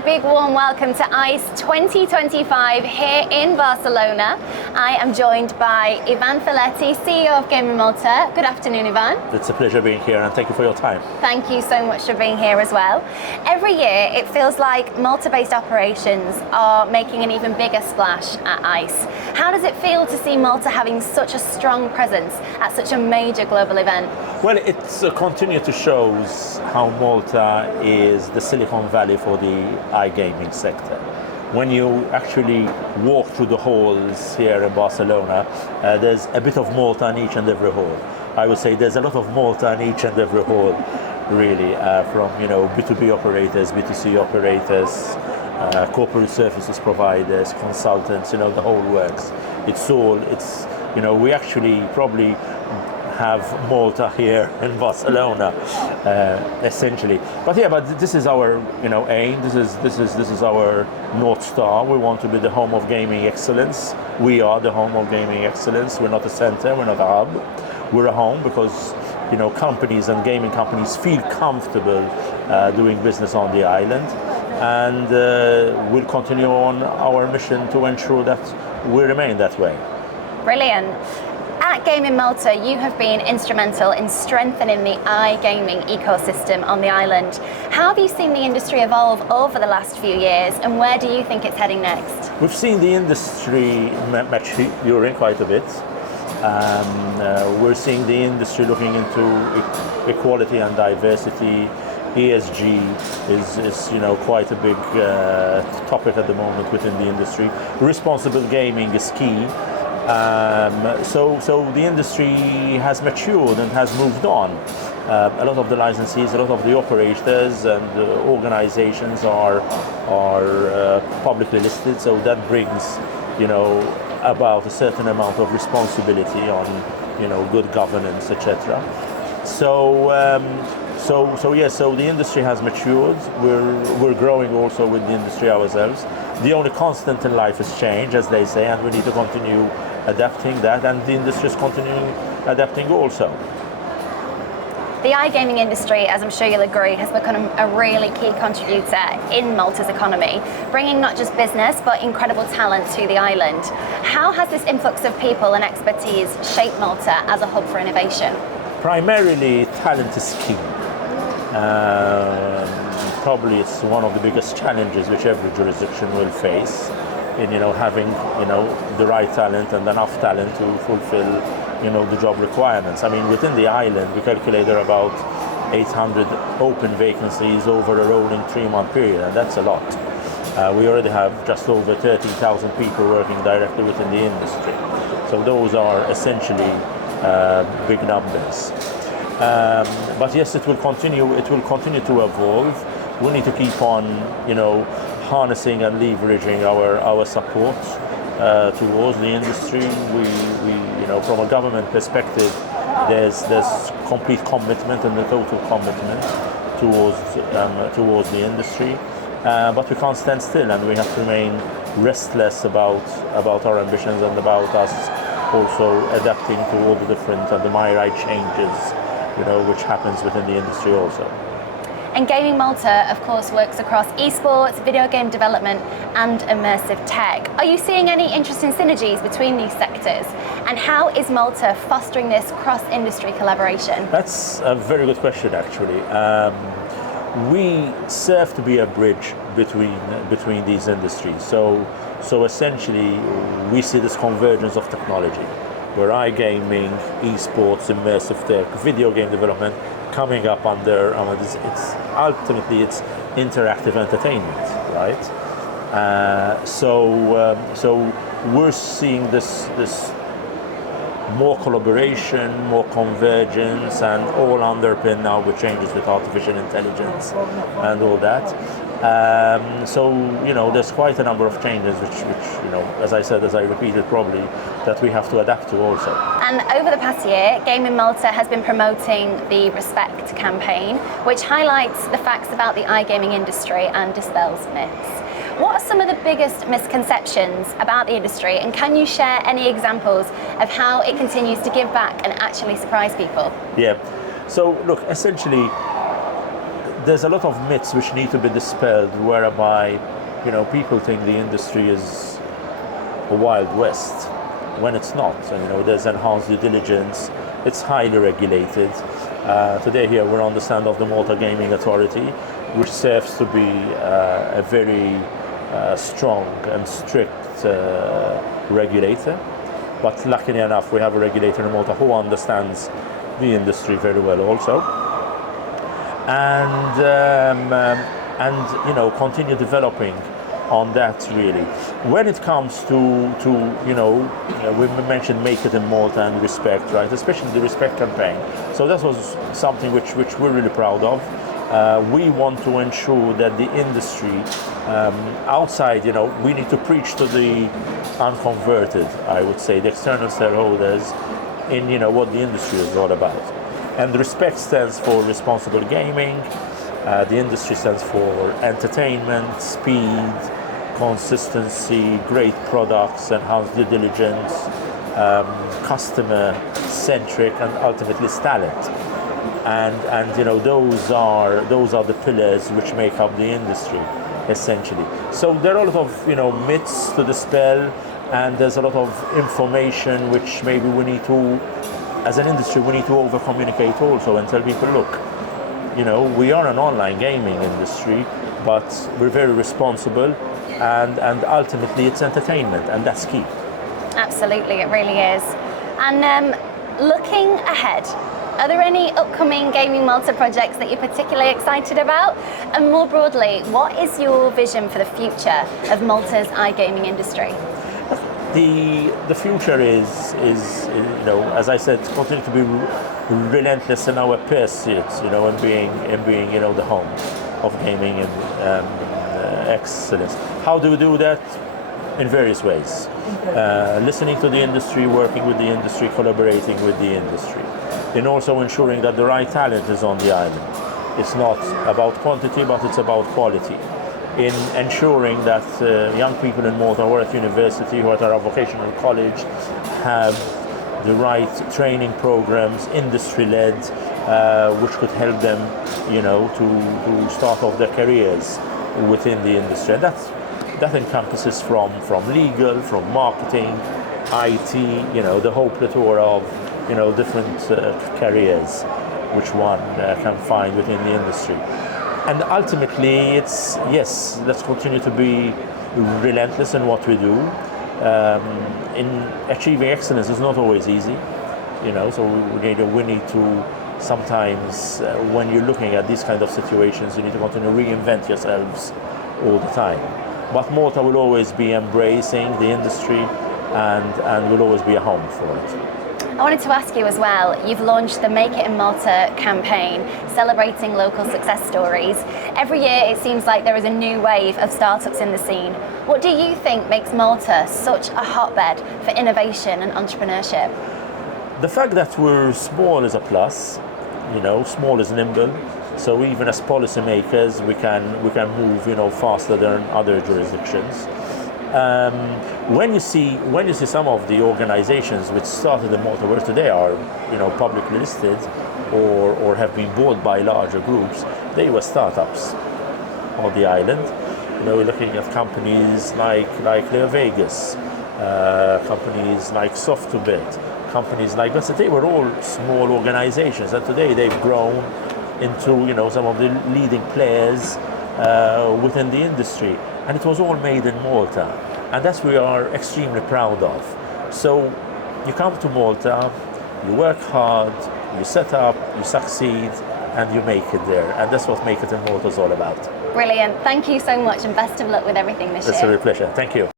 a big warm welcome to ICE 2025 here in Barcelona. I am joined by IvanFilletti, CEO of GamingMalta. Good afternoon, Ivan. It's a pleasure being here and thank you for your time. Thank you so much for being here as well. Every year it feels like Malta-based operations are making an even bigger splash at ICE. How does it feel to see Malta having such a strong presence at such a major global event? Well, it's continued to show how Malta is the Silicon Valley for the iGaming sector. When you actually walk through the halls here in Barcelona, there's a bit of Malta in each and every hall. I would say there's a lot of Malta in each and every hall, really, from B2B operators, B2C operators, corporate services providers, consultants, the whole works. We actually probably have Malta here in Barcelona, essentially. But this is our aim. This is our North Star. We want to be the home of gaming excellence. We are the home of gaming excellence. We're not a center. We're not a hub. We're a home because companies and gaming companies feel comfortable doing business on the island, and we'll continue on our mission to ensure that we remain that way. Brilliant. At GamingMalta, you have been instrumental in strengthening the iGaming ecosystem on the island. How have you seen the industry evolve over the last few years, and where do you think it's heading next? We've seen the industry maturing quite a bit. We're seeing the industry looking into equality and diversity. ESG is quite a big topic at the moment within the industry. Responsible gaming is key. So the industry has matured and has moved on. A lot of the licensees, a lot of the operators and organizations are publicly listed, so that brings about a certain amount of responsibility on good governance, etc. So the industry has matured. We're growing also with the industry ourselves. The only constant in life is change, as they say, and we need to continue adapting that, and the industry is continuing adapting also. The iGaming industry, as I'm sure you'll agree, has become a really key contributor in Malta's economy, bringing not just business but incredible talent to the island. How has this influx of people and expertise shaped Malta as a hub for innovation? Primarily, talent is key. Probably it's one of the biggest challenges which every jurisdiction will face in having the right talent and enough talent to fulfill the job requirements. I mean, within the island we calculate there are about 800 open vacancies over a rolling 3-month period, and that's a lot. We already have just over 13,000 people working directly within the industry, so those are essentially big numbers. But yes, it will continue to evolve. We need to keep on harnessing and leveraging our support towards the industry. We from a government perspective, there's complete commitment and the total commitment towards the industry, but we can't stand still, and we have to remain restless about our ambitions and about us also adapting to all the different and the myriad changes which happens within the industry also. And GamingMalta, of course, works across esports, video game development, and immersive tech. Are you seeing any interesting synergies between these sectors? And how is Malta fostering this cross-industry collaboration? That's a very good question, actually. We serve to be a bridge between these industries. So essentially, we see this convergence of technology, where iGaming, esports, immersive tech, video game development coming up under it's ultimately interactive entertainment, right? So we're seeing this more collaboration, more convergence, and all underpinned now with changes with artificial intelligence and all that. So there's quite a number of changes which as I repeated probably, that we have to adapt to also. And over the past year, GamingMalta has been promoting the Respect campaign, which highlights the facts about the iGaming industry and dispels myths. What are some of the biggest misconceptions about the industry, and can you share any examples of how it continues to give back and actually surprise people? Yeah, so look, essentially there's a lot of myths which need to be dispelled, whereby, people think the industry is a wild west when it's not. And, there's enhanced due diligence. It's highly regulated. Today here we're on the stand of the Malta Gaming Authority, which serves to be a very strong and strict regulator. But luckily enough, we have a regulator in Malta who understands the industry very well also, and continue developing on that really. When it comes to we mentioned Make It in Malta and Respect, right? Especially the Respect campaign. So that was something which we're really proud of. We want to ensure that the industry outside, we need to preach to the unconverted, I would say, the external shareholders in what the industry is all about. And Respect stands for responsible gaming. The industry stands for entertainment, speed, consistency, great products, enhanced due diligence, customer-centric, and ultimately talent. And those are the pillars which make up the industry, essentially. So there are a lot of myths to dispel, and there's a lot of information which maybe we need to, as an industry, we need to over-communicate also and tell people, look, we are an online gaming industry, but we're very responsible, and ultimately it's entertainment, and that's key. Absolutely, it really is. And looking ahead, are there any upcoming Gaming Malta projects that you're particularly excited about? And more broadly, what is your vision for the future of Malta's iGaming industry? The future is as I said, continue to be relentless in our pursuit, and being the home of gaming and excellence. How do we do that? In various ways. Listening to the industry, working with the industry, collaborating with the industry, and also ensuring that the right talent is on the island. It's not about quantity, but it's about quality. In ensuring that young people in Malta who are at university, who are at our vocational college, have the right training programs, industry-led, which could help them, to start off their careers within the industry. And that encompasses from legal, from marketing, IT, the whole plethora of different careers which one can find within the industry. And ultimately, it's, yes, let's continue to be relentless in what we do. In achieving excellence is not always easy, so we need to sometimes, when you're looking at these kind of situations, you need to continue to reinvent yourselves all the time. But Malta will always be embracing the industry, and will always be a home for it. I wanted to ask you as well, you've launched the Make It in Malta campaign, celebrating local success stories. Every year it seems like there is a new wave of startups in the scene. What do you think makes Malta such a hotbed for innovation and entrepreneurship? The fact that we're small is a plus, small is nimble. So even as policymakers, we can move faster than other jurisdictions. When you see some of the organizations which started in Malta, where today are publicly listed or have been bought by larger groups, they were startups on the island. We're looking at companies like Leo Vegas, companies like Soft2Bet, companies like that. They were all small organizations, and today they've grown into some of the leading players within the industry. And it was all made in Malta, and that's what we are extremely proud of. So you come to Malta, you work hard, you set up, you succeed, and you make it there. And that's what Make It in Malta is all about. Brilliant. Thank you so much, and best of luck with everything this year. It's a real pleasure. Thank you.